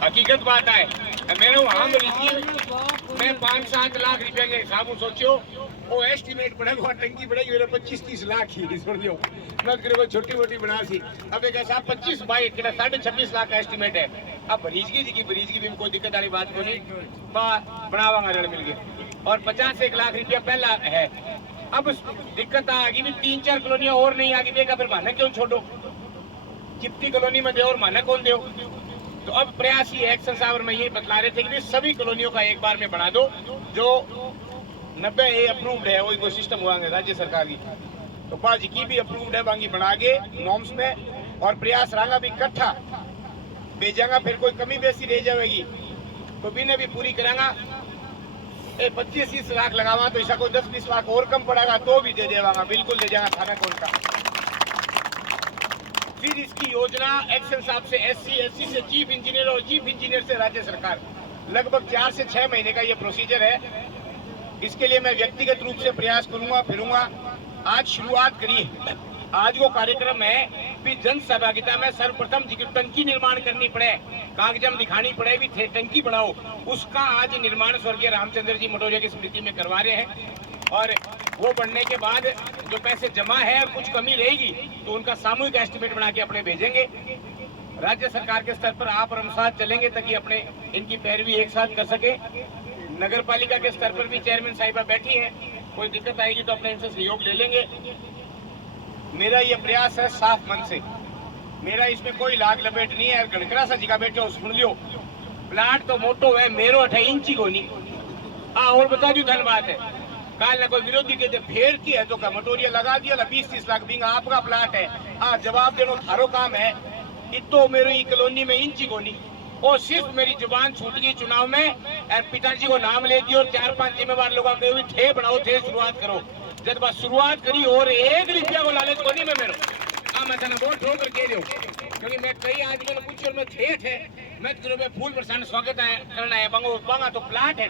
हकीकत बात है मेरे वहां मैं 5-7 लाख रुपया के हिसाब सोचो वो एस्टिमेट पड़ेगा टंकी पड़ेगी मेरे 25-30 लाख ही सुन लो मत करो छोटी मोटी बना सी अब एक ऐसा 25 बाई 26.5 लाख का एस्टिमेट है। अब बरीजगी भी कोई दिक्कत वाली बात को नहीं बनावांगा ऋण मिल गए और 50-1 लाख रुपया पहला है। अब दिक्कत आएगी भी 3-4 कॉलोनियां और नहीं आगे देगा फिर माना क्यों छोड़ो चिप्टी कॉलोनी में दे और माना कौन दो। तो अब प्रयास ही एक्शन साहब में ये बतला रहे थे कि सभी कॉलोनियों का एक बार में बना दो जो 90 अप्रूव्ड है वही कोई सिस्टम हुआ राज्य सरकार की तो 5 की भी अप्रूव्ड है बाकी बना के नॉर्म्स में और प्रयास रहा भी इकट्ठा भेजागा फिर कोई कमी बेसी रह जाएगी तो भी भी पूरी करांगा। 25-30 लाख लगावा तो ऐसा कोई 10-20 लाख और कम पड़ेगा तो भी दे देगा बिल्कुल दे जाएगा थाना कौन का। फिर इसकी योजना एक्शन साहब से एससी से चीफ इंजीनियर और चीफ इंजीनियर से राज्य सरकार लगभग 4 से 6 महीने का ये प्रोसीजर है। इसके लिए मैं व्यक्तिगत रूप से प्रयास करूंगा फिरूंगा। आज शुरुआत करिए आज वो कार्यक्रम है फिर जन सहभागिता में सर्वप्रथम टंकी निर्माण करनी पड़े कागजम दिखानी पड़े भी थे टंकी बनाओ उसका आज निर्माण स्वर्गीय रामचंद्र जी मटोरिया की स्मृति में करवा रहे हैं और वो बढ़ने के बाद जो पैसे जमा है और कुछ कमी रहेगी तो उनका सामूहिक एस्टिमेट बना के अपने भेजेंगे। राज्य सरकार के स्तर पर आप और हम साथ चलेंगे ताकि अपने इनकी पैरवी एक साथ कर सके। नगर पालिका के स्तर पर भी चेयरमैन साहिबा बैठी है कोई दिक्कत आएगी तो अपने इनसे सहयोग ले लेंगे। मेरा ये प्रयास है साफ मन से मेरा इसमें कोई लाग लपेट नहीं है। गणकरा सा जगह बैठे हो सुन लियो प्लाट तो मोटो है मेरो 8 इंची को नहीं और बता दू धन्यवाद है काल ना कोई विरोधी के फेर की है तो क्या मटोरिया लगा दिया 20-30 लाख बिंगा आपका प्लाट है जवाब देना थारो काम है इतो मेरी कॉलोनी में इंची को नहीं और सिर्फ मेरी जुबान छूट गई चुनाव में और पिताजी को नाम ले दिया और 4-5 जिम्मेवार लोगों के भी थे बनाओ थे शुरुआत करो जब बस शुरुआत करी और 1 रुपया को लालच को नहीं मैं मेरे मैं तना बहुत ठोक कर कह रही हूँ क्योंकि मैं कई आदमी ने पूछे मैं ठेठ है मैं फूल प्रसन्न स्वागत है करना है बंगा तो प्लाट है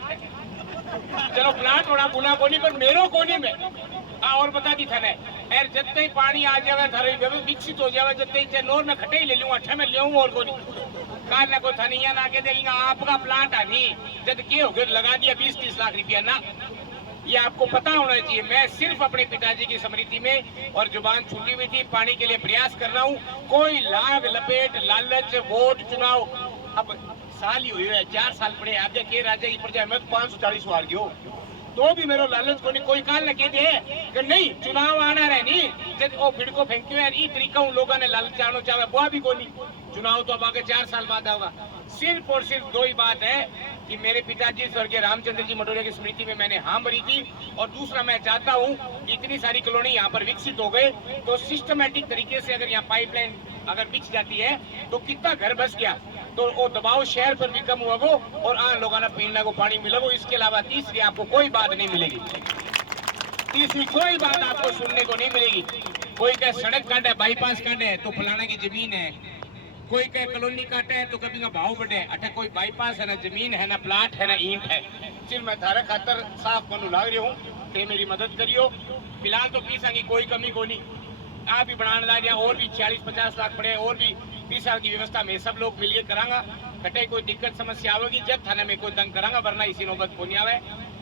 चलो प्लाट थोड़ा गुना कोनी पर मेरो कोनी में और बता दी था यार जितने ही पानी आ जाएगा थारे विकसित हो जाएगा जितने नोर में खटे ही ले लूंगा 8 में ले और कोनी काल ना कोई थानिया ना के देगा आपका प्लाट है नहीं जब के हो गए लगा दिया 20-30 लाख रुपया ना ये आपको पता होना चाहिए। मैं सिर्फ अपने पिताजी की स्मृति में और जुबान छूटी हुई थी पानी के लिए प्रयास कर रहा हूँ कोई लाग लपेट लालच वोट चुनाव अब साल ही हुई है 4 साल पड़े आप के राजा की प्रजा में 540 हार गयो तो भी मेरा लालच को नहीं कोई काल न कह दे कि नहीं चुनाव आना रहे नहीं जब वो भिड़को फेंक्यो यार ई तरीका उन लोगों ने लालचानो चाहे वो भी को नहीं चुनाव तो अब आगे 4 साल बाद होगा। सिर्फ और सिर्फ 2 ही बात है कि मेरे पिताजी स्वर्गीय रामचंद्र जी मटोरिया की स्मृति में मैंने हाँ भरी थी और दूसरा मैं चाहता हूँ कि इतनी सारी कॉलोनी यहाँ पर विकसित हो गए तो सिस्टमेटिक तरीके से अगर यहाँ पाइपलाइन अगर बिछ जाती है तो कितना घर बस गया तो वो दबाव शहर पर भी कम हुआ वो और आम लोगों ने पीने को पानी मिला वो। इसके अलावा तीसरी आपको कोई बात नहीं मिलेगी तीसरी कोई बात आपको सुनने को नहीं मिलेगी। कोई कहे सड़क काटे बाईपास काटे तो फलाना की जमीन है कोई कहे कॉलोनी काटे है तो कभी का भाव बढ़े अटे कोई बाईपास है ना जमीन है ना प्लाट है ना ईंट है। सिर्फ मैं थारा खातर साफ मनु लाग रही हूँ कि मेरी मदद करियो। फिलहाल तो पीसा की कोई कमी को नहीं आप भी बढ़ाने ला रहे और भी 40-50 लाख पड़े और भी 20 साल की व्यवस्था में सब लोग मिलिए करांगा कटे कोई दिक्कत समस्या आवेगी जब थाने में कोई तंग करांगा वरना इसी नौबत को नहीं आवे।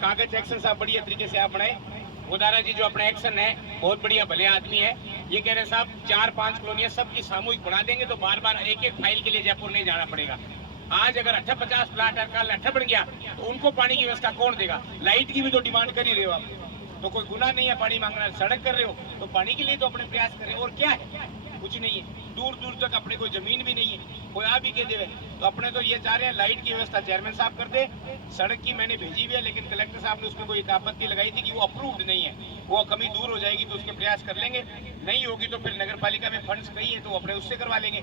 कागज एक्शन साहब बढ़िया तरीके से आप बनाए गोदारा जी जो अपना एक्शन है बहुत बढ़िया भले आदमी है ये कह रहे साहब 4-5 कॉलोनियां सबकी सामूहिक बना देंगे तो बार-बार एक फाइल के लिए जयपुर नहीं जाना पड़ेगा। आज अगर 50 प्लाट कल 8 बन गया तो उनको पानी की व्यवस्था कौन देगा। लाइट की भी तो डिमांड कर ही रहे हो आप तो कोई गुनाह नहीं है पानी मांगना सड़क कर रहे हो तो पानी के लिए तो अपने प्रयास कर रहे हो और क्या है कुछ नहीं है दूर दूर तक अपने कोई जमीन भी नहीं है कोई आ भी कह दे तो अपने तो ये चाह रहे हैं लाइट की व्यवस्था चेयरमैन साहब कर दे। सड़क की मैंने भेजी भी है लेकिन कलेक्टर साहब ने उसमें कोई एक आपत्ति लगाई थी कि वो अप्रूव्ड नहीं है वो कमी दूर हो जाएगी तो उसके प्रयास कर लेंगे नहीं होगी तो फिर नगर पालिका में फंड्स कही है तो अपने उससे करवा लेंगे।